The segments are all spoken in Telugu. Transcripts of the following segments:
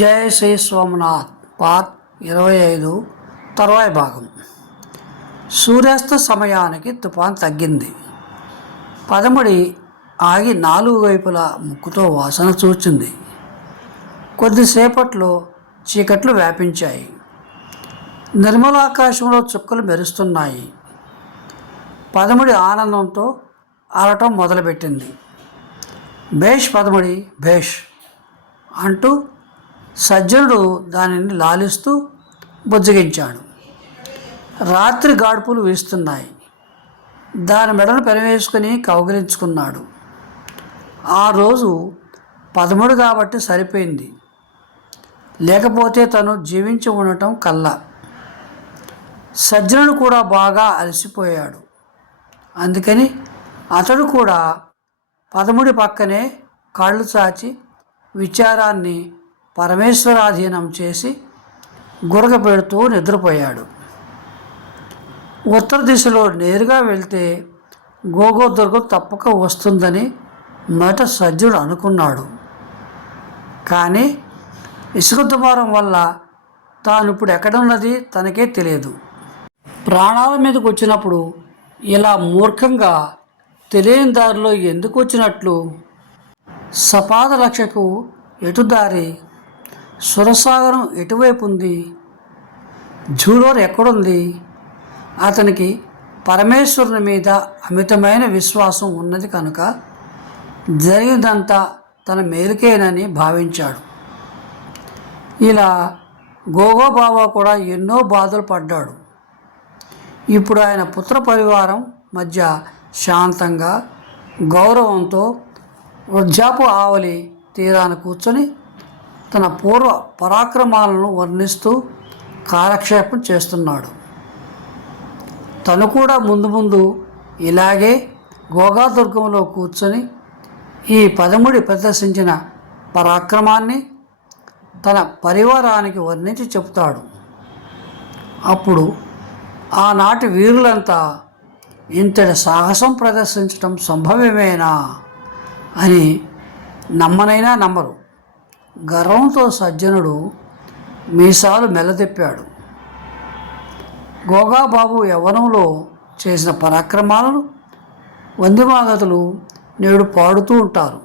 జయ శ్రీ సోమనాథ్ పార్ట్ ఇరవై ఐదు తర్వాయి భాగం. సూర్యాస్త సమయానికి తుఫాన్ తగ్గింది. పదముడి ఆగి నాలుగు వైపులా ముక్కుతో వాసన చూచింది. కొద్దిసేపట్లో చీకట్లు వ్యాపించాయి. నిర్మలాకాశంలో చుక్కలు మెరుస్తున్నాయి. పదముడి ఆనందంతో ఆడటం మొదలుపెట్టింది. భేష్ పదముడి భేష్ అంటూ సజ్జనుడు దానిని లాలిస్తూ బుజ్జగించాడు. రాత్రి గాడుపులు వీస్తున్నాయి. దాని మెడను పెనవేసుకుని కౌగిలించుకున్నాడు. ఆ రోజు పదమూడు కాబట్టి సరిపోయింది. లేకపోతే తను జీవించి ఉండటం కల్లా. సజ్జనుడు కూడా బాగా అలసిపోయాడు. అందుకని అతడు కూడా పదముడి పక్కనే కాళ్ళు చాచి విచారాన్ని పరమేశ్వరాధీనం చేసి గురగ పెడుతూ నిద్రపోయాడు. ఉత్తర దిశలో నేరుగా వెళ్తే గోగోదుర్గం తప్పక వస్తుందని మొదట సజ్జుడు అనుకున్నాడు. కానీ ఇసుక దుమారం వల్ల తాను ఇప్పుడు ఎక్కడున్నది తనకే తెలియదు. ప్రాణాల మీదకి వచ్చినప్పుడు ఇలా మూర్ఖంగా తెలియని దారిలో ఎందుకు వచ్చినట్లు? సపాద రక్షకు ఎటుదారి సురసాగరం ఎటువైపు ఉంది? జూలోర్ ఎక్కడుంది? అతనికి పరమేశ్వరుని మీద అమితమైన విశ్వాసం ఉన్నది కనుక జరిగినదంతా తన మేలుకేనని భావించాడు. ఇలా గోగో బాబా కూడా ఎన్నో బాధలు పడ్డాడు. ఇప్పుడు ఆయన పుత్ర పరివారం మధ్య శాంతంగా గౌరవంతో వృద్ధాపు ఆవలి తీరాన కూర్చొని తన పూర్వ పరాక్రమాలను వర్ణిస్తూ కాలక్షేపం చేస్తున్నాడు. తను కూడా ముందు ముందు ఇలాగే గోగాదుర్గంలో కూర్చొని ఈ పదముడి ప్రదర్శించిన పరాక్రమాన్ని తన పరివారానికి వర్ణించి చెప్తాడు అప్పుడు ఆనాటి వీరులంతా ఇంతటి సాహసం ప్రదర్శించడం సంభవమేనా అని నమ్మనైనా నమ్మరు. గర్వంతో సజ్జనుడు మీసాలు మెల్లతిప్పాడు. గోగాబాబు యవ్వనంలో చేసిన పరాక్రమాలను వందిమాగతులు నేడు పాడుతూ ఉంటారు.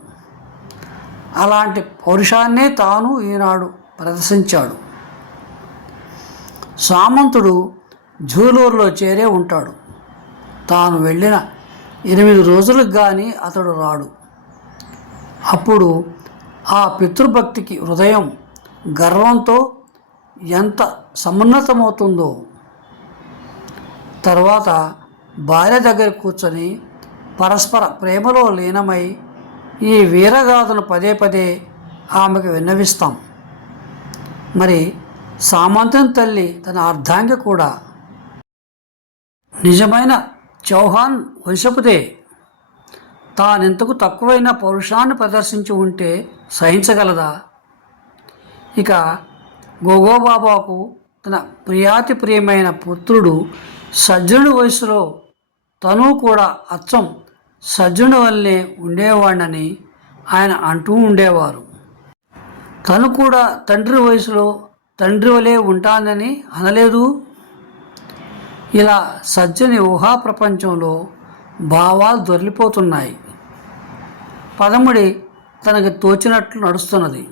అలాంటి పౌరుషాన్నే తాను ఈనాడు ప్రదర్శించాడు. సామంతుడు జూలూరులో చేరే ఉంటాడు. తాను వెళ్ళిన ఎనిమిది రోజులకు కానీ అతడు రాడు. అప్పుడు ఆ పితృభక్తికి హృదయం గర్వంతో ఎంత సమున్నతమవుతుందో. తర్వాత భార్య దగ్గర కూర్చొని పరస్పర ప్రేమలో లీనమై ఈ వీరగాథను పదే పదే ఆమెకు విన్నవిస్తాం. మరి సామంతం తల్లి తన అర్ధాంగి కూడా. నిజమైన చౌహాన్ వంశపుదే తానెంతకు తక్కువైన పౌరుషాన్ని ప్రదర్శించి ఉంటే సహించగలదా? ఇక గోగోబాబాకు తన ప్రియాతి ప్రియమైన పుత్రుడు సజ్జనుడి వయసులో తను కూడా అచ్చం సజ్జనుడి వల్లే ఉండేవాడని ఆయన అంటూ ఉండేవారు. తను కూడా తండ్రి వయసులో తండ్రి వలే ఉంటానని అనలేదు. ఇలా సజ్జని ఊహా ప్రపంచంలో భావాలు దొరికిపోతున్నాయి. పదముడి తనకి తోచినట్లు నడుస్తున్నది.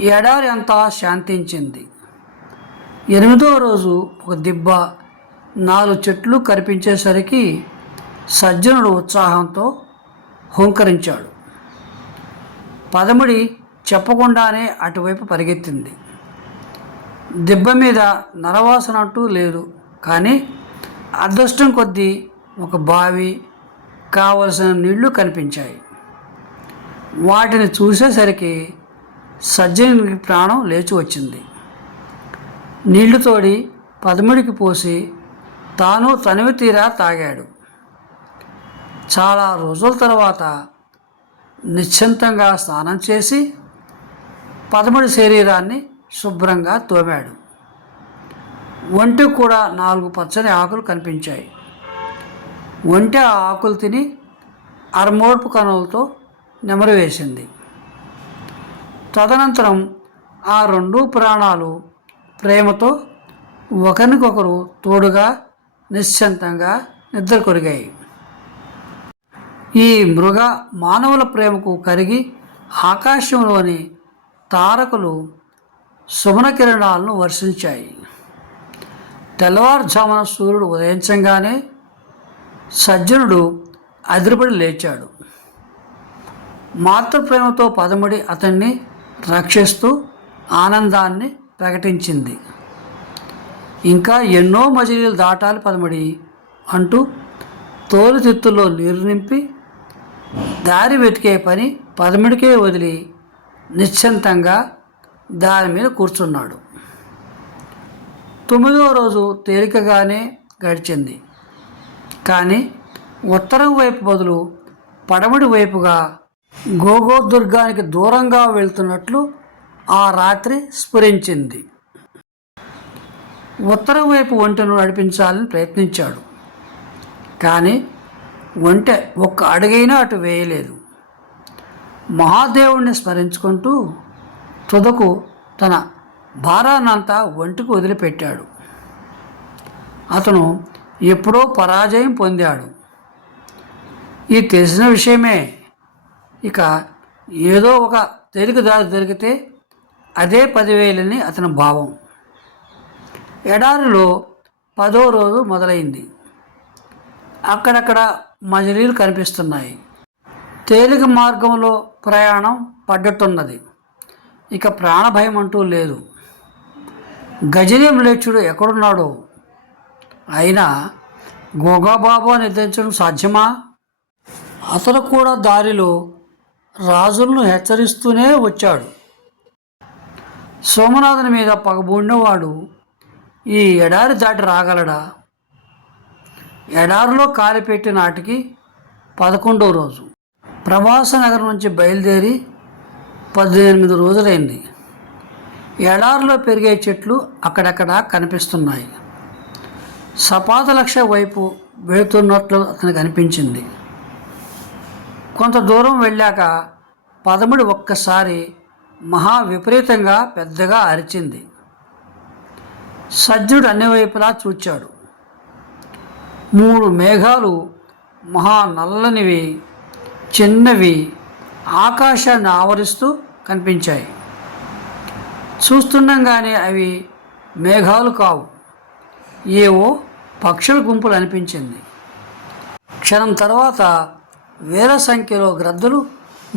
ఎడారి అంతా శాంతించింది. ఎనిమిదో రోజు ఒక దిబ్బ నాలుగు చెట్లు కనిపించేసరికి సజ్జనుడు ఉత్సాహంతో హుంకరించాడు. పదముడి చెప్పకుండానే అటువైపు పరిగెత్తింది. దిబ్బ మీద నరవాసన అంటూ లేదు కానీ అదృష్టం కొద్దీ ఒక బావి కావలసిన నీళ్ళు కనిపించాయి. వాటిని చూసేసరికి సజ్జనుడికి ప్రాణం లేచి వచ్చింది. నీళ్ళు తోడి పదముడికి పోసి తాను తనివి తీరా తాగాడు. చాలా రోజుల తర్వాత నిశ్చింతంగా స్నానం చేసి పదముడి శరీరాన్ని శుభ్రంగా తోమాడు. ఒంటికి కూడా నాలుగు పచ్చని ఆకులు కనిపించాయి. ఒంటి ఆ ఆకులు తిని అరమోడ్పు కనులతో నెమరు వేసింది తదనంతరం ఆ రెండు ప్రాణాలు ప్రేమతో ఒకరికొకరు తోడుగా నిశ్చంతంగా నిద్ర కొరిగాయి ఈ మృగ మానవుల ప్రేమకు కరిగి ఆకాశంలోని తారకులు సుమన కిరణాలను వర్షించాయి. తెల్లవారుజామున సూర్యుడు ఉదయించంగానే సజ్జనుడు అదిరిపడి లేచాడు. మాతృప్రేమతో పదముడి అతన్ని రక్షిస్తూ ఆనందాన్ని ప్రకటించింది. ఇంకా ఎన్నో మజిలీలు దాటాలి పదముడి అంటూ తోలుతిత్తుల్లో నీరు నింపి దారి వెతికే పని పదముడికే వదిలి నిశ్చింతంగా దాని మీద కూర్చున్నాడు. తొమ్మిదవ రోజు తేలికగానే గడిచింది. కానీ ఉత్తరం వైపు బదులు పడమడి వైపుగా గోగోదుర్గానికి దూరంగా వెళ్తున్నట్లు ఆ రాత్రి స్ఫురించింది. ఉత్తరం వైపు ఒంటెను నడిపించాలని ప్రయత్నించాడు. కానీ ఒంటె ఒక్క అడుగైనా అటు వేయలేదు. మహాదేవుణ్ణి స్మరించుకుంటూ తుదకు తన భారాన్నంతా ఒంటికి వదిలిపెట్టాడు. అతను ఎప్పుడో పరాజయం పొందాడు. ఇది తెలిసిన విషయమే ఇక ఏదో ఒక తేలికదారి దొరికితే అదే పదివేలని అతని భావం. ఎడారిలో పదో రోజు మొదలైంది. అక్కడక్కడ మజిలీలు కనిపిస్తున్నాయి. తేలిక మార్గంలో ప్రయాణం పడ్డట్టున్నది. ఇక ప్రాణభయం అంటూ లేదు. గజనీ మ్లేచ్చుడు ఎక్కడున్నాడో. అయినా గోగాబాబు నిర్ధారించడం సాధ్యమా? అతను కూడా దారిలో రాజులను హెచ్చరిస్తూనే వచ్చాడు. సోమనాథుని మీద పగబూడినవాడు ఈ ఎడారి దాటి రాగలడా? ఎడారిలో కాలిపెట్టి నాటికి పదకొండవ రోజు. ప్రవాస నగరం నుంచి బయలుదేరి పద్దెనిమిది రోజులైంది. ఎడారిలో పెరిగే చెట్లు అక్కడక్కడ కనిపిస్తున్నాయి. సపాత లక్ష వైపు వెళుతున్నట్లు అతనికి అనిపించింది. కొంత దూరం వెళ్ళాక పదముడు ఒక్కసారి మహా విపరీతంగా పెద్దగా అరిచింది. సజ్జుడు అన్ని వైపులా చూచాడు. మూడు మేఘాలు మహా నల్లనివి చిన్నవి ఆకాశాన్ని ఆవరిస్తూ కనిపించాయి. చూస్తుండగానే అవి మేఘాలు కావు. ఏవో పక్షుల గుంపులు అనిపించింది. క్షణం తర్వాత వేల సంఖ్యలో గ్రద్దలు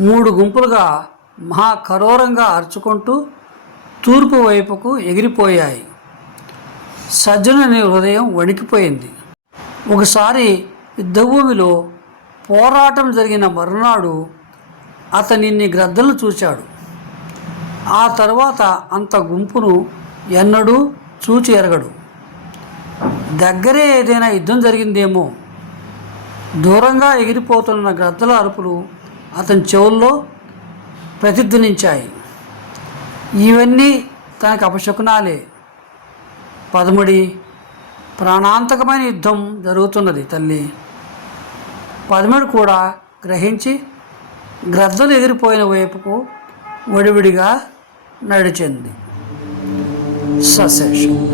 మూడు గుంపులుగా మహా కరోరంగా అరుచుకుంటూ తూర్పు వైపుకు ఎగిరిపోయాయి. సజ్జనుని హృదయం వణికిపోయింది. ఒకసారి యుద్ధభూమిలో పోరాటం జరిగిన మరునాడు అతనిన్ని గ్రద్దలు చూశాడు ఆ తర్వాత అంత గుంపును ఎన్నడూ చూచి ఎరగడు. దగ్గరే ఏదైనా యుద్ధం జరిగిందేమో? దూరంగా ఎగిరిపోతున్న గ్రద్దల అరుపులు అతని చెవుల్లో ప్రతిధ్వనించాయి. ఇవన్నీ తనకు అపశకునాలే. పదముడి ప్రాణాంతకమైన యుద్ధం జరుగుతున్నది తల్లి. పదముడు కూడా గ్రహించి గ్రద్దలు ఎగిరిపోయిన వైపుకు ఒడివిడిగా నడిచింది. సశేషం.